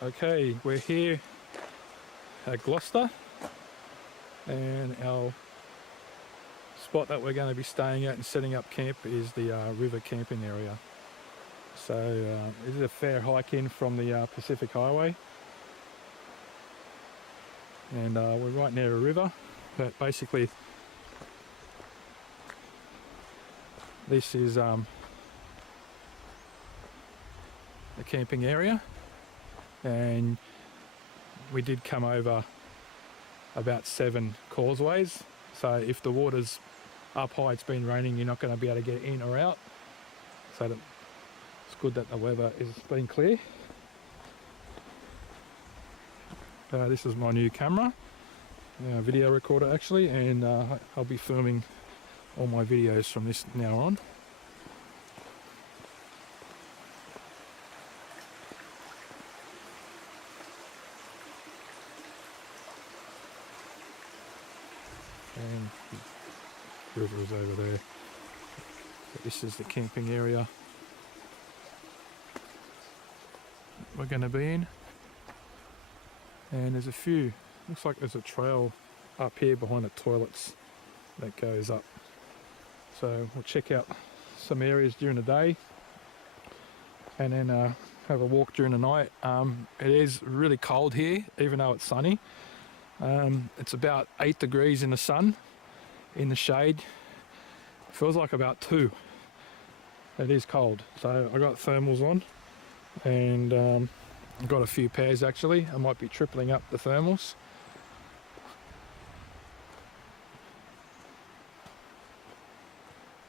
Okay, we're here at Gloucester, and our spot that we're going to be staying at and setting up camp is the river camping area. So this is a fair hike in from the Pacific Highway, and we're right near a river, but basically this is the camping area. And we did come over about 7 causeways, so if the water's up high, it's been raining, you're not going to be able to get in or out, so it's good that the weather is been clear. This is my new camera, video recorder actually, and I'll be filming all my videos from this now on. And the river is over there. So this is the camping area we're going to be in. And there's a few, looks like there's a trail up here behind the toilets that goes up. So we'll check out some areas during the day and then have a walk during the night. It is really cold here, even though it's sunny. It's about 8 degrees in the sun, in the shade. It feels like about 2. It is cold. So I got thermals on, and I've got a few pairs actually. I might be tripling up the thermals.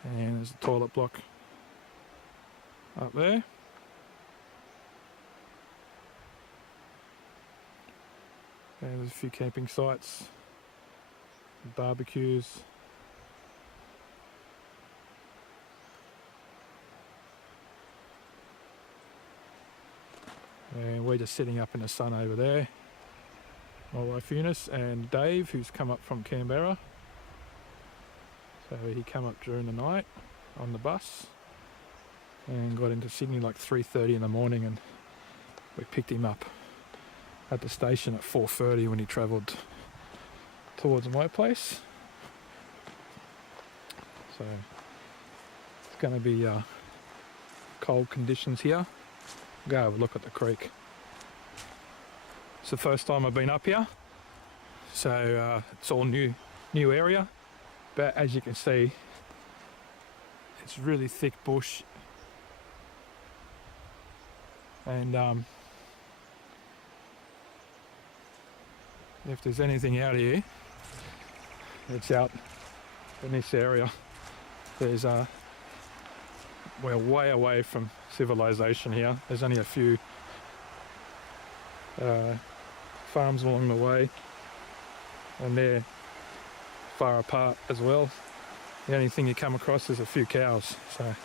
And there's a toilet block up there. And there's a few camping sites, barbecues. And we're just sitting up in the sun over there. My wife Eunice and Dave, who's come up from Canberra. So he came up during the night on the bus and got into Sydney like 3:30 in the morning, and we picked him up at the station at 4:30 when he travelled towards my place. So it's going to be cold conditions here. Go have a look at the creek. It's the first time I've been up here, so it's all new area. But as you can see, it's really thick bush, and if there's anything out here, it's out in this area. There's we're way away from civilization here. There's only a few farms along the way, and they're far apart as well. The only thing you come across is a few cows. So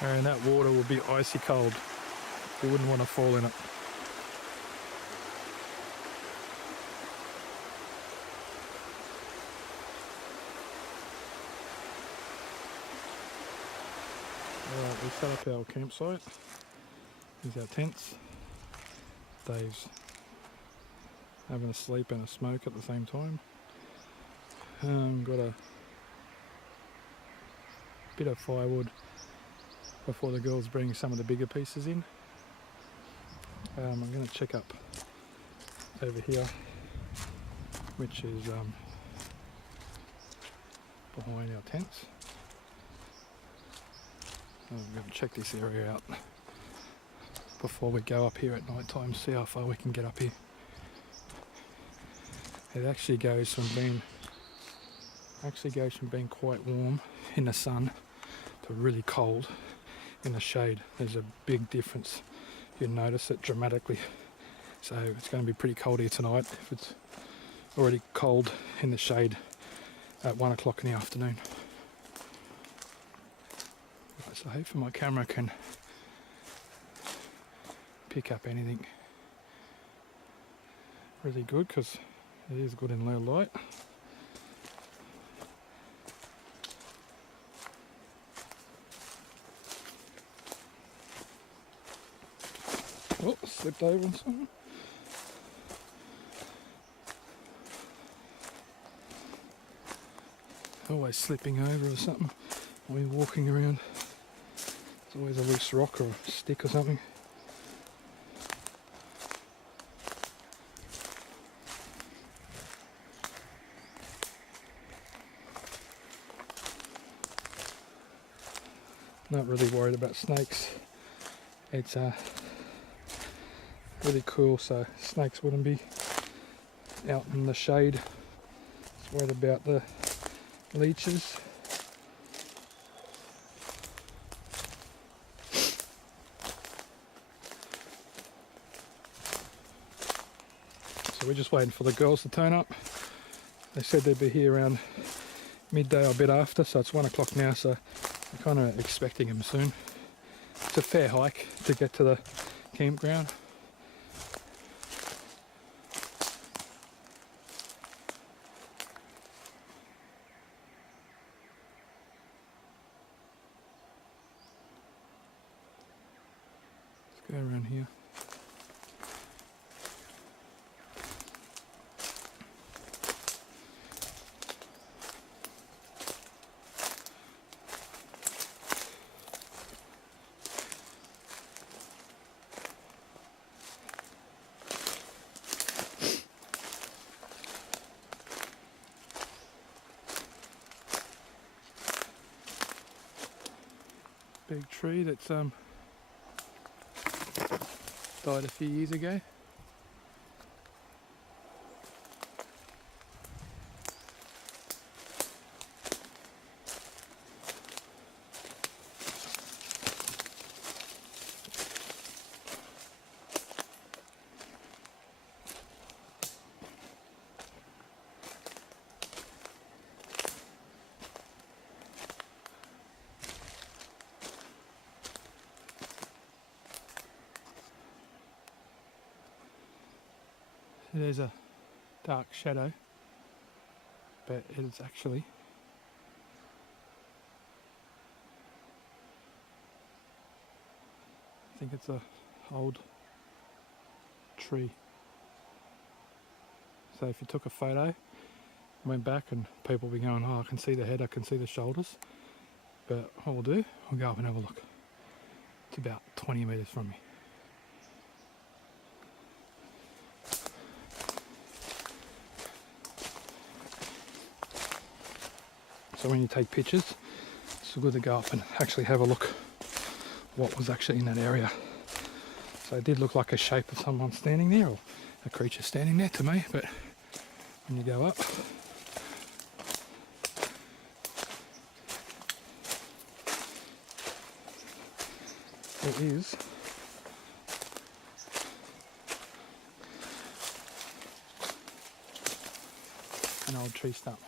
and that water will be icy cold. You wouldn't want to fall in it. Alright, we set up our campsite. These are our tents. Dave's having a sleep and a smoke at the same time. Got a bit of firewood before the girls bring some of the bigger pieces in. I'm going to check up over here, which is behind our tents. I'm going to check this area out before we go up here at night time, see how far we can get up here. It actually goes from being quite warm in the sun to really cold in the shade. There's a big difference. You'll notice it dramatically. So it's going to be pretty cold here tonight if it's already cold in the shade at 1 o'clock in the afternoon. Right, so hopefully my camera can pick up anything really good, because it is good in low light. Oh, slipped over on something. Always slipping over or something when we're walking around. There's always a loose rock or a stick or something. Not really worried about snakes. It's really cool, so snakes wouldn't be out in the shade. Just worried about the leeches. So we're just waiting for the girls to turn up. They said they'd be here around midday or a bit after, so it's 1 o'clock now, so I'm kind of expecting them soon. It's a fair hike to get to the campground. Let's go around here. Big tree that's died a few years ago. There's a dark shadow, but it is actually I think it's a old tree. So if you took a photo, went back, and people will be going, oh, I can see the head, I can see the shoulders. But what we'll do, we'll go up and have a look. It's about 20 metres from me. So when you take pictures, it's good to go up and actually have a look what was actually in that area. So it did look like a shape of someone standing there, or a creature standing there to me, but when you go up, it is an old tree stump.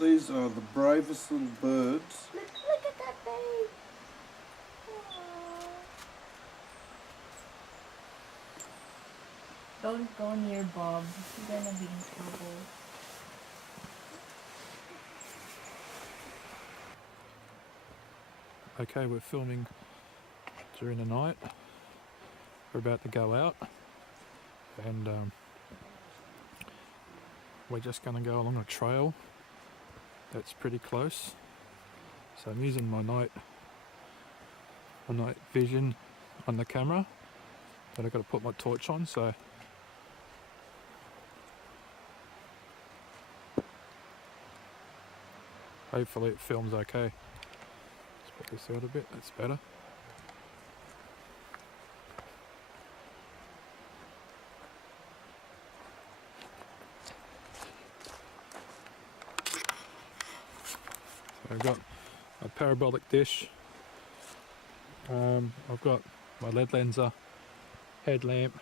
These are the bravest little birds. Look at that babe. Don't go near Bob. He's gonna be in trouble. Okay, we're filming during the night. We're about to go out, and we're just going to go along a trail that's pretty close. So I'm using my night vision on the camera, but I've got to put my torch on, so hopefully it films okay. Let's put this out a bit, that's better. So I've got my parabolic dish, I've got my lead lenser, headlamp,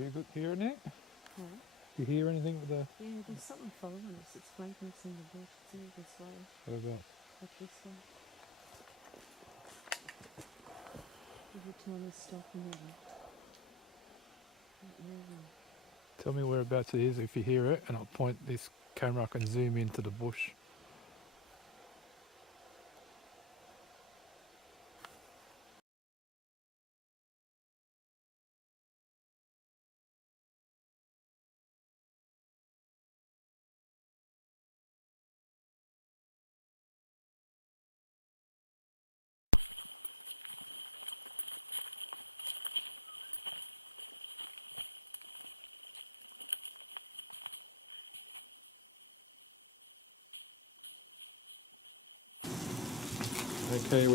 You hearing that? Huh? You hear anything with the... Yeah, there's something following us. It's flanking us in the bush. It's moving this way. What about? Like this one. Every time I stop and move. Tell me whereabouts it is if you hear it, and I'll point this camera, I can zoom into the bush. Okay,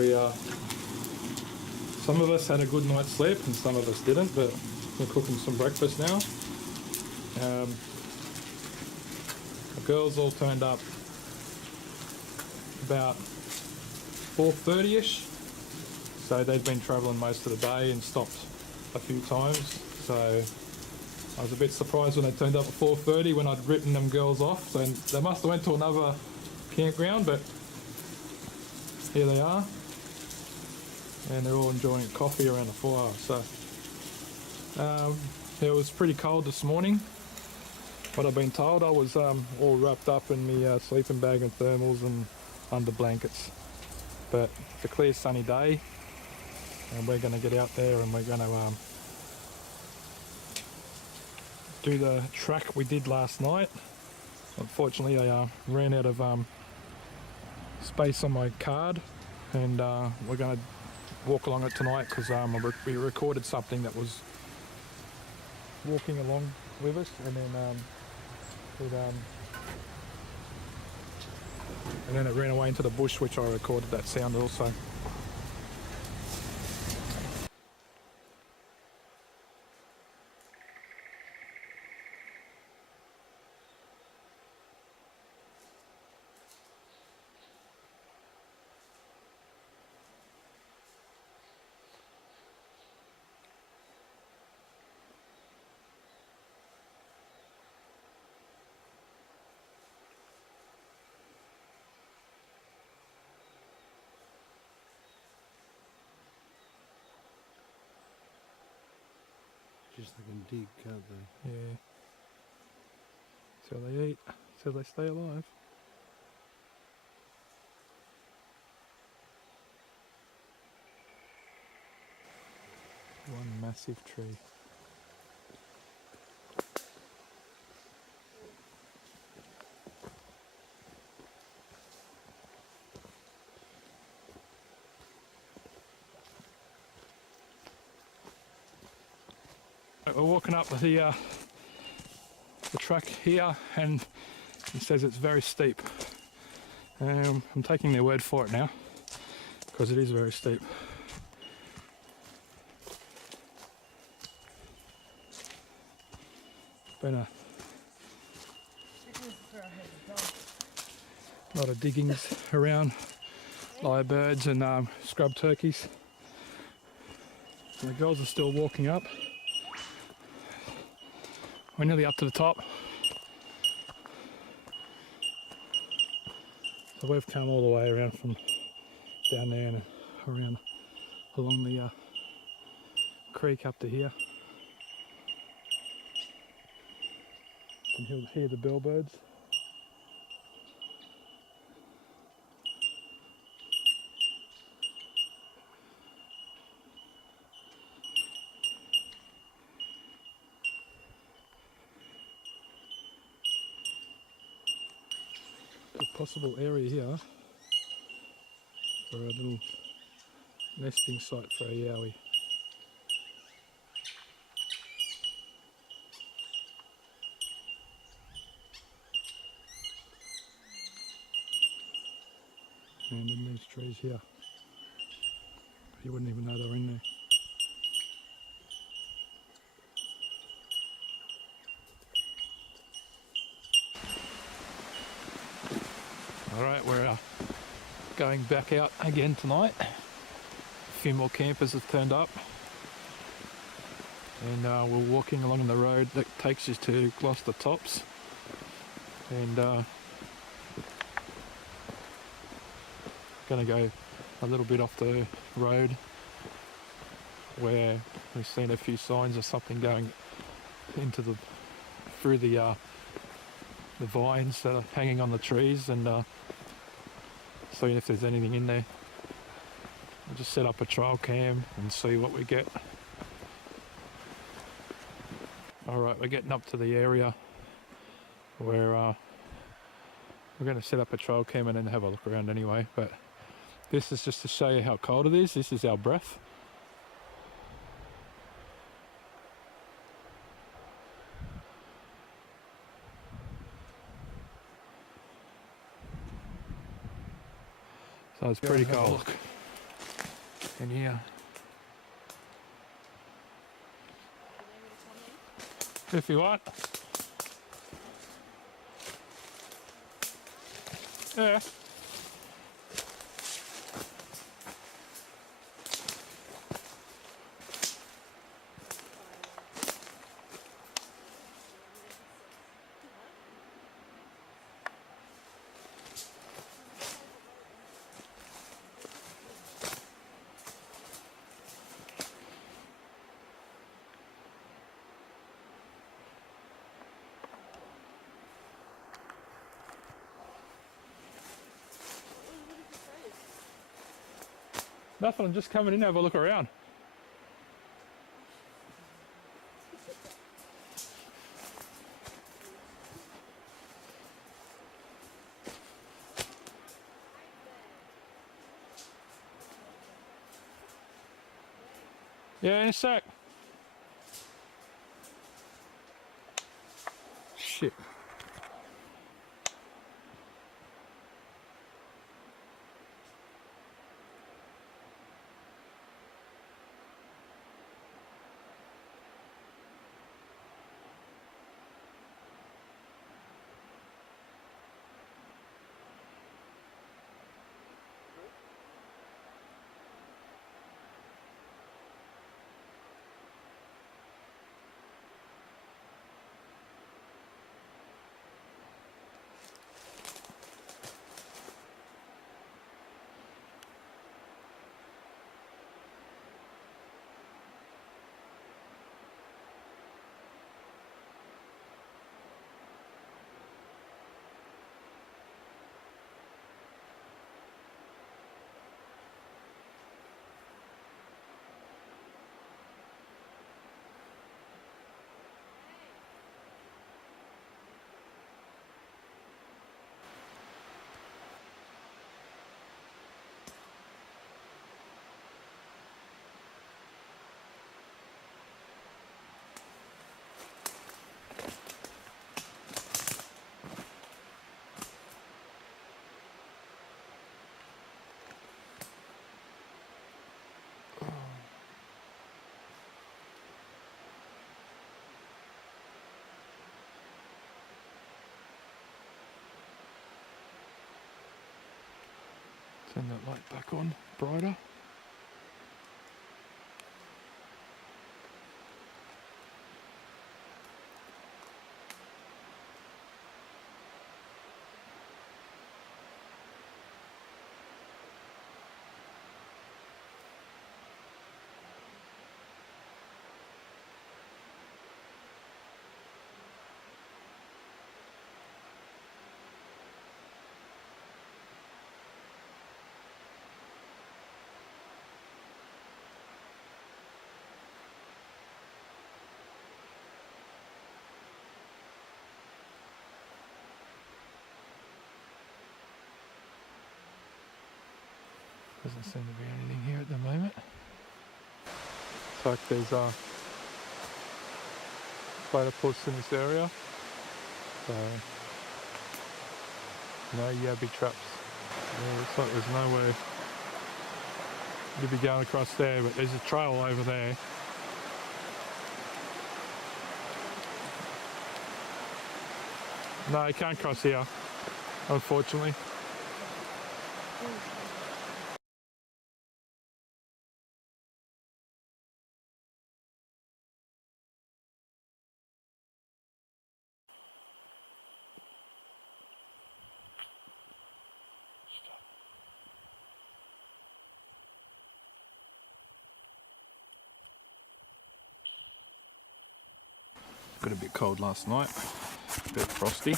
some of us had a good night's sleep and some of us didn't, but we're cooking some breakfast now. The girls all turned up about 4:30ish, so they'd been travelling most of the day and stopped a few times, so I was a bit surprised when they turned up at 4:30 when I'd written them girls off, so they must have went to another campground, but here they are, and they're all enjoying coffee around the fire. So it was pretty cold this morning. What I've been told, I was all wrapped up in my sleeping bag and thermals and under blankets. But it's a clear sunny day, and we're going to get out there and we're going to do the track we did last night. Unfortunately, I ran out of space on my card, and we're going to walk along it tonight because we recorded something that was walking along with us, and then it ran away into the bush, which I recorded that sound also. Just they can dig, can't they? Yeah. Till they eat, till they stay alive. One massive tree. We're walking up the track here, and it says it's very steep. I'm taking their word for it now, because it is very steep. Been a lot of diggings around, lyrebirds and scrub turkeys. And the girls are still walking up. We're nearly up to the top. So we've come all the way around from down there and around along the creek up to here. You can hear the bellbirds. A possible area here for a little nesting site for a yowie. And in these trees here, you wouldn't even know they're in there. Alright, we're going back out again tonight. A few more campers have turned up. and we're walking along the road that takes us to Gloucester Tops, and going to go a little bit off the road where we've seen a few signs of something going into through the vines that are hanging on the trees, and seeing if there's anything in there. We'll just set up a trail cam and see what we get. Alright, we're getting up to the area where we're going to set up a trail cam and then have a look around anyway, but this is just to show you how cold it is. This is our breath. So it's pretty cold. And yeah. If you want. Yeah. Nothing, I'm just coming in to have a look around. Yeah, in a sec. Shit. Turn that light back on, brighter. Doesn't seem to be anything here at the moment. It's like there's platypus in this area. So no yabby traps. Yeah, looks like there's no way to be going across there, but there's a trail over there. No, you can't cross here, unfortunately. Got a bit cold last night, a bit frosty.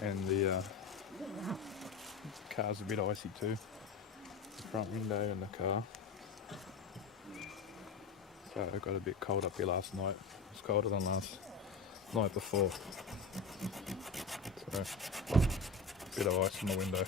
And the car's a bit icy too. The front window in the car. So it got a bit cold up here last night. It was colder than last night before. So, bit of ice on the window.